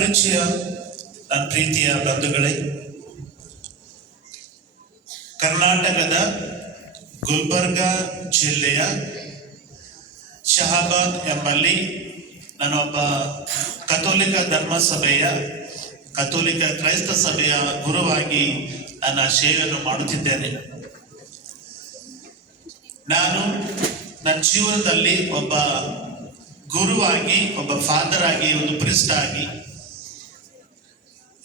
ಪರಿಚಯ. ನನ್ನ ಪ್ರೀತಿಯ ಬಂಧುಗಳೇ, ಕರ್ನಾಟಕದ ಗುಲ್ಬರ್ಗ ಜಿಲ್ಲೆಯ ಶಹಾಬಾದ್ ಎಂಬಲ್ಲಿ ನಾನೊಬ್ಬ ಕಥೋಲಿಕ ಧರ್ಮಸಭೆಯ ಕಥೋಲಿಕ ಕ್ರೈಸ್ತ ಸಭೆಯ ಗುರುವಾಗಿ ನನ್ನ ಸೇವೆಯನ್ನು ಮಾಡುತ್ತಿದ್ದೇನೆ. ನಾನು ನನ್ನ ಜೀವನದಲ್ಲಿ ಒಬ್ಬ ಗುರುವಾಗಿ, ಒಬ್ಬ ಫಾದರ್ ಆಗಿ, ಒಂದು ಪ್ರಿಸ್ಟ್ ಆಗಿ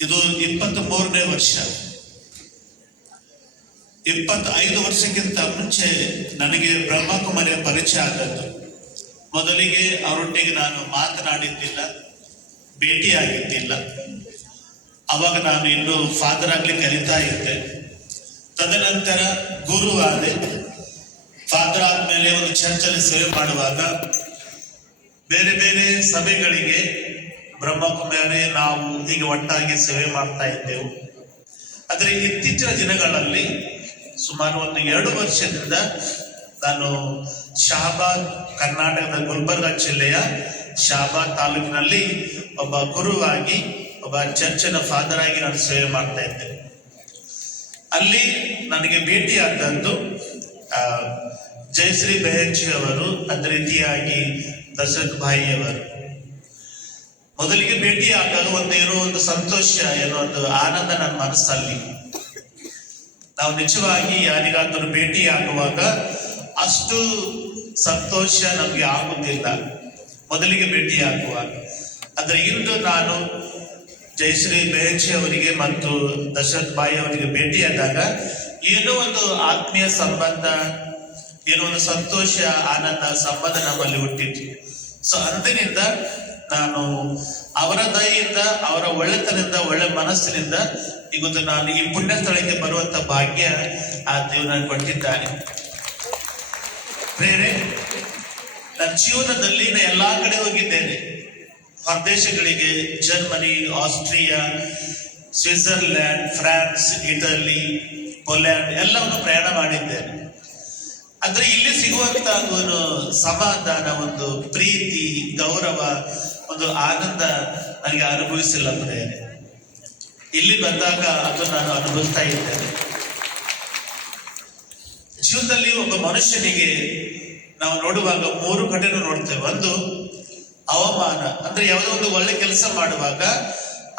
ಇದು 23ನೇ ವರ್ಷ. 25 ವರ್ಷಕ್ಕಿಂತ ಮುಂಚೆ ನನಗೆ ಬ್ರಹ್ಮಕುಮಾರಿಯ ಪರಿಚಯ ಆದದ್ದು. ಮೊದಲಿಗೆ ಅವರೊಟ್ಟಿಗೆ ನಾನು ಮಾತನಾಡಿದ್ದಿಲ್ಲ, ಭೇಟಿಯಾಗಿದ್ದಿಲ್ಲ. ಅವಾಗ ನಾನು ಇನ್ನು ಫಾದರ್ ಆಗ್ಲಿಕ್ಕೆ ಕಲಿತಾ ಇದ್ದೆ. ತದನಂತರ ಗುರು ಆದೆ. ಫಾದರ್ ಆದ್ಮೇಲೆ ಒಂದು ಚರ್ಚಲ್ಲಿ ಸೇವೆ ಮಾಡುವಾಗ ಬೇರೆ ಬೇರೆ ಸಭೆಗಳಿಗೆ ಬ್ರಹ್ಮಕುಮಾರಿ ನಾವು ಹೀಗೆ ಒಟ್ಟಾಗಿ ಸೇವೆ ಮಾಡ್ತಾ ಇದ್ದೆವು. ಆದರೆ ಇತ್ತೀಚಿನ ದಿನಗಳಲ್ಲಿ ಸುಮಾರು ಒಂದು 2 ವರ್ಷದಿಂದ ನಾನು ಶಹಾಬಾದ್, ಕರ್ನಾಟಕದ ಗುಲ್ಬರ್ಗ ಜಿಲ್ಲೆಯ ಶಹಾಬಾದ್ ತಾಲೂಕಿನಲ್ಲಿ ಒಬ್ಬ ಗುರುವಾಗಿ, ಒಬ್ಬ ಚರ್ಚಿನ ಫಾದರ್ ಆಗಿ ನಾನು ಸೇವೆ ಮಾಡ್ತಾ ಇದ್ದೇನೆ. ಅಲ್ಲಿ ನನಗೆ ಭೇಟಿಯಾದದ್ದು ಜಯಶ್ರೀ ಬೆಹೆಚ್ಚಿ ಅವರು, ಅದೇ ರೀತಿಯಾಗಿ ದಶರಥ್ ಭಾಯಿ ಅವರು. ಮೊದಲಿಗೆ ಭೇಟಿಯಾದಾಗ ಏನೋ ಒಂದು ಸಂತೋಷ, ಏನೋ ಒಂದು ಆನಂದ ನನ್ನ ಮನಸ್ಸಲ್ಲಿ. ನಾವು ನಿಜವಾಗಿ ಯಾರಿಗಾದರೂ ಭೇಟಿಯಾಗುವಾಗ ಅಷ್ಟು ಸಂತೋಷ ನಮಗೆ ಆಗುವುದಿಲ್ಲ ಮೊದಲಿಗೆ ಭೇಟಿಯಾಗುವಾಗ. ಆದರೆ ಇಂದು ನಾನು ಜಯಶ್ರೀ ಬೆಹೆಚ್ಚಿ ಅವರಿಗೆ ಮತ್ತು ದಶರಥ್ ಭಾಯಿ ಅವರಿಗೆ ಭೇಟಿಯಾದಾಗ ಏನೋ ಒಂದು ಆತ್ಮೀಯ ಸಂಬಂಧ, ಏನೋ ಒಂದು ಸಂತೋಷ, ಆನಂದ, ಸಂಬಂಧ ನಮ್ಮಲ್ಲಿ ಹುಟ್ಟಿತ್ತು. ಸೊ ಅಂದಿನಿಂದ ನಾನು ಅವರ ದಯೆಯಿಂದ, ಅವರ ಒಳ್ಳೆತನದಿಂದ, ಒಳ್ಳೆ ಮನಸ್ಸಿನಿಂದ ಇವತ್ತು ನಾನು ಈ ಪುಣ್ಯ ಸ್ಥಳಕ್ಕೆ ಬರುವಂತ ಭಾಗ್ಯ ಆ ದೇವರು ನನಗೆ ಕೊಟ್ಟಿದ್ದಾನೆ. ಬೇರೆ ನನ್ನ ಜೀವನದಲ್ಲಿ ನಾನು ಎಲ್ಲಾ ಕಡೆ ಹೋಗಿದ್ದೇನೆ. ಹೊರದೇಶಗಳಿಗೆ, Germany, Austria, Switzerland, France, Italy, Poland ಎಲ್ಲವನ್ನು ಪ್ರಯಾಣ ಮಾಡಿದ್ದೇನೆ. ಆದ್ರೆ ಇಲ್ಲಿ ಸಿಗುವಂತ ಒಂದು ಸಮಾಧಾನ, ಒಂದು ಪ್ರೀತಿ, ಗೌರವ, ಒಂದು ಆನಂದ ನನಗೆ ಅನುಭವಿಸಿಲ್ಲ ಪ್ರೇರೆ. ಇಲ್ಲಿ ಬಂದಾಗ ಅದು ನಾನು ಅನುಭವಿಸ್ತಾ ಇದ್ದೇನೆ. ಜೀವನದಲ್ಲಿ ಒಬ್ಬ ಮನುಷ್ಯನಿಗೆ ನಾವು ನೋಡುವಾಗ 3 ಘಟನೆ ನೋಡ್ತೇವೆ. ಒಂದು ಅವಮಾನ, ಅಂದ್ರೆ ಯಾವುದೋ ಒಂದು ಒಳ್ಳೆ ಕೆಲಸ ಮಾಡುವಾಗ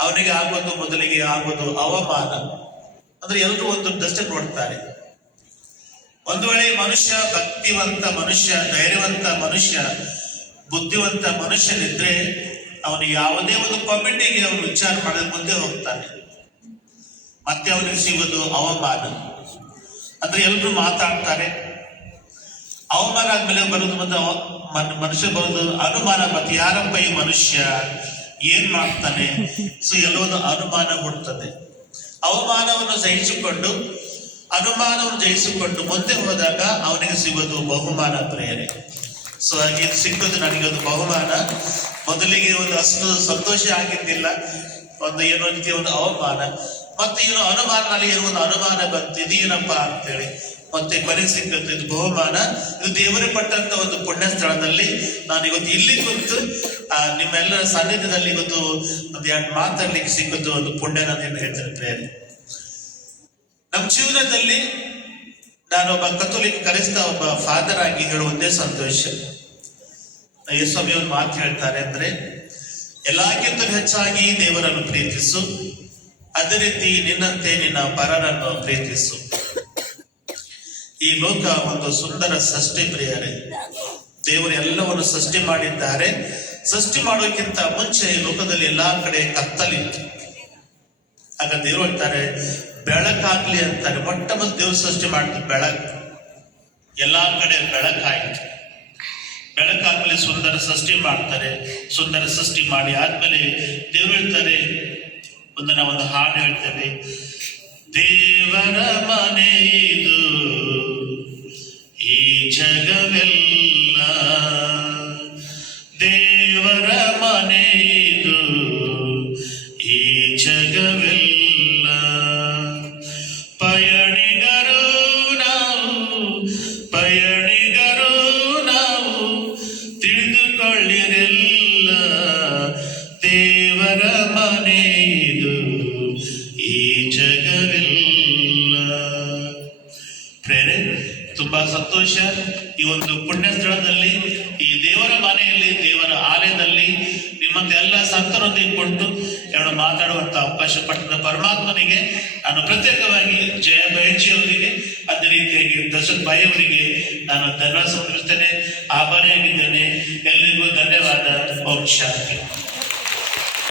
ಅವನಿಗೆ ಮೊದಲಿಗೆ ಆಗೋದು ಅವಮಾನ. ಅಂದ್ರೆ ಎಲ್ಲರೂ ಒಂದು ದೃಷ್ಟಿ ನೋಡ್ತಾರೆ. ಒಂದು ವೇಳೆ ಮನುಷ್ಯ ಭಕ್ತಿವಂತ ಮನುಷ್ಯ, ಧೈರ್ಯವಂತ ಮನುಷ್ಯ, ಬುದ್ಧಿವಂತ ಮನುಷ್ಯನಿದ್ರೆ ಅವನು ಯಾವುದೇ ಒಂದು ಕಮಿಟಿಗೆ ಅವನು ವಿಚಾರ ಮಾಡಲು ಮುಂದೆ ಹೋಗ್ತಾನೆ. ಮತ್ತೆ ಅವನಿಗೆ ಸಿಗೋದು ಅವಮಾನ. ಅಂದ್ರೆ ಎಲ್ಲರೂ ಮಾತಾಡ್ತಾರೆ. ಅವಮಾನ ಆದ್ಮೇಲೆ ಬರೋದು ಮತ್ತೆ ಮನುಷ್ಯ ಬರೋದು ಅನುಮಾನ. ಮತ್ತೆ ಯಾರಪ್ಪ ಈ ಮನುಷ್ಯ, ಏನ್ ಮಾಡ್ತಾನೆ? ಸೊ ಎಲ್ಲವೊಂದು ಅನುಮಾನ ಹುಡ್ತದೆ. ಅವಮಾನವನ್ನು ಸಹಿಸಿಕೊಂಡು, ಅನುಮಾನವನ್ನು ಜಯಿಸಿಕೊಂಡು ಮುಂದೆ ಹೋದಾಗ ಅವನಿಗೆ ಸಿಗೋದು ಬಹುಮಾನ ಪ್ರೇರೆ. ಸೊ ಹಾಗೆ ಸಿಕ್ಕೋದು ನನಗೆ ಒಂದು ಬಹುಮಾನ. ಮೊದಲಿಗೆ ಒಂದು ಅಷ್ಟು ಸಂತೋಷ ಆಗಿದ್ದಿಲ್ಲ, ಏನೋ ರೀತಿಯ ಒಂದು ಅವಮಾನ. ಮತ್ತೆ ಏನೋ ಅನುಮಾನ, ನನಗೆ ಏನೋ ಒಂದು ಅನುಮಾನ ಬಂತು, ಇದೇನಪ್ಪ ಅಂತೇಳಿ ಮತ್ತೆ ಕೊನೆಗೆ ಸಿಕ್ಕದ್ದು ಇದು ಬಹುಮಾನ. ಇದು ದೇವರೇ ಪಟ್ಟಂತ ಒಂದು ಪುಣ್ಯ ಸ್ಥಳದಲ್ಲಿ ನಾನು ಇವತ್ತು ಇಲ್ಲಿ ಕುಂತು ನಿಮ್ಮೆಲ್ಲರ ಸಾನ್ನಿಧ್ಯದಲ್ಲಿ ಇವತ್ತು ಒಂದು 2 ಮಾತಾಡ್ಲಿಕ್ಕೆ ಸಿಕ್ಕದ್ದು ಒಂದು ಪುಣ್ಯ ನಾನು ಹೇಳ್ತೇನೆ ಪ್ರೇರೆ. ನಮ್ಮ ಜೀವನದಲ್ಲಿ ನಾನೊಬ್ಬ ಕಥೋಲಿಕ ಕ್ರೈಸ್ತ ಒಬ್ಬ ಫಾದರ್ ಆಗಿ ಹೇಳುವ ಒಂದೇ ಸಂತೋಷ. ಯೇಸುಸ್ವಾಮಿ ಅವರು ಮಾತು ಹೇಳ್ತಾರೆ, ಅಂದ್ರೆ ಎಲ್ಲಕ್ಕಿಂತ ಹೆಚ್ಚಾಗಿ ದೇವರನ್ನು ಪ್ರೀತಿಸು, ಅದೇ ರೀತಿ ನಿನ್ನಂತೆ ನಿನ್ನ ಪರರನ್ನು ಪ್ರೀತಿಸು. ಈ ಲೋಕ ಒಂದು ಸುಂದರ ಸೃಷ್ಟಿ ಪ್ರಿಯರೇ. ದೇವರು ಎಲ್ಲವನ್ನು ಸೃಷ್ಟಿ ಮಾಡಿದ್ದಾರೆ. ಸೃಷ್ಟಿ ಮಾಡೋಕ್ಕಿಂತ ಮುಂಚೆ ಈ ಲೋಕದಲ್ಲಿ ಎಲ್ಲಾ ಕಡೆ ಕತ್ತಲಿತ್ತು. ಆಗ ದೇವರು ಹೇಳ್ತಾರೆ ಬೆಳಕಾಗ್ಲಿ ಅಂತಾರೆ. ಮೊಟ್ಟ ಮೊದಲು ದೇವರು ಸೃಷ್ಟಿ ಮಾಡ್ತಾರೆ ಬೆಳಕು. ಎಲ್ಲಾ ಕಡೆ ಬೆಳಕಾಯ್ತು. ಬೆಳಕಾದ್ಮೇಲೆ ಸುಂದರ ಸೃಷ್ಟಿ ಮಾಡ್ತಾರೆ. ಸುಂದರ ಸೃಷ್ಟಿ ಮಾಡಿ ಆದ್ಮೇಲೆ ದೇವರು ಹೇಳ್ತಾರೆ, ಒಂದು ಹಾಡು ಹೇಳ್ತೇವೆ, ದೇವರ ಮನೆ ಇದು ಈ ಜಗವೆಲ್ಲ, ದೇವರ ಮನೆ ಇದು ಈ ಜಗವೆಲ್ಲ, ಪಯಣಿಗರು ನಾವು ತಿಳಿದುಕೊಳ್ಳಿರೆಲ್ಲ ದೇವರ ಮನೆ ಇದು ಈ ಜಗವೆಲ್ಲ. ಪ್ರೇರೆ ತುಂಬಾ ಸಂತೋಷ. ಈ ಒಂದು ಪುಣ್ಯ ಸ್ಥಳದಲ್ಲಿ, ಈ ದೇವರ ಮನೆಯಲ್ಲಿ, ದೇವರ ಆಲಯದಲ್ಲಿ ನಿಮ್ಮಂತ ಎಲ್ಲ ಸಂತರೊಂದಿಗೆ ಕೊಟ್ಟು ಎರಡು ಮಾತಾಡುವಂತ ಅವಕಾಶ ಪಟ್ಟಿದ ಪರಮಾತ್ಮನಿಗೆ ನಾನು ಪ್ರತ್ಯೇಕವಾಗಿ ಜಯ ಬಯಚಿ ಅವರಿಗೆ, ಅದೇ ರೀತಿಯಾಗಿ ದರ್ಶನ್ ಭಾಯಿ ಅವರಿಗೆ ನಾನು ಧನ್ಯವಾದ ಸಮರ್ಪಿಸ್ತೇನೆ. ಆಭಾರಿಯಾಗಿದ್ದೇನೆ. ಎಲ್ಲರಿಗೂ ಧನ್ಯವಾದ. ಓಂ ಶಾಂತಿ.